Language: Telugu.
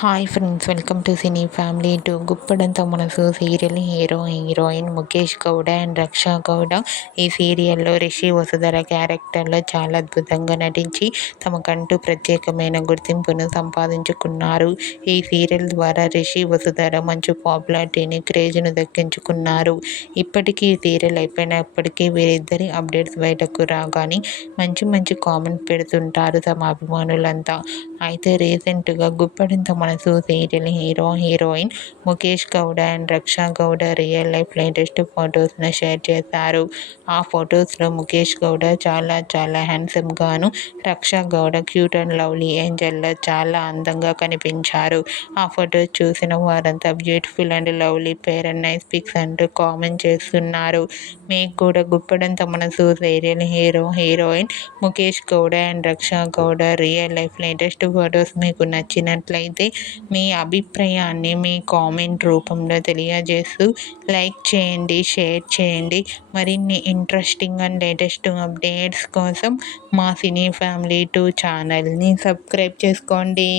Hi friends, welcome to cine family to Guppedantha Manasu serial heroine Mukesh Gowda and Raksha Gowda ఈ సీరియల్లో రిషి వసుధర క్యారెక్టర్లో చాలా అద్భుతంగా నటించి తమకంటూ ప్రత్యేకమైన గుర్తింపును సంపాదించుకున్నారు. ఈ సీరియల్ ద్వారా రిషి వసుధర మంచి పాపులారిటీని క్రేజ్ను దక్కించుకున్నారు. ఇప్పటికీ ఈ సీరియల్ అయిపోయినప్పటికీ వీరిద్దరి అప్డేట్స్ బయటకు రాగానే మంచి మంచి కామెంట్ పెడుతుంటారు తమ అభిమానులంతా. అయితే రీసెంట్గా Guppedantha Manasu serial heroine Mukesh Gowda and Raksha Gowda real life latest ఫొటోస్ను షేర్ చేశారు. ఆ ఫొటోస్లో ముఖేష్ గౌడ చాలా హ్యాండ్సమ్గాను, Raksha Gowda cute and lovely ఏంజల్లా చాలా అందంగా కనిపించారు. ఆ ఫొటోస్ చూసిన వారంతా beautiful and lovely pair and nice pics అంటూ కామెంట్ చేస్తున్నారు. మీకు కూడా Guppedantha Manasu serial heroine Mukesh Gowda and Raksha Gowda real life latest photos మీకు నచ్చినట్లయితే మీ అభిప్రాయాన్ని మీ కామెంట్ రూపంలో తెలియజేస్తూ లైక్ చేయండి, షేర్ చేయండి. మరిన్ని ఇంట్రెస్టింగ్ అండ్ లేటెస్ట్ అప్డేట్స్ కోసం మా సినీ ఫ్యామిలీ 2 ఛానల్ని సబ్స్క్రైబ్ చేసుకోండి.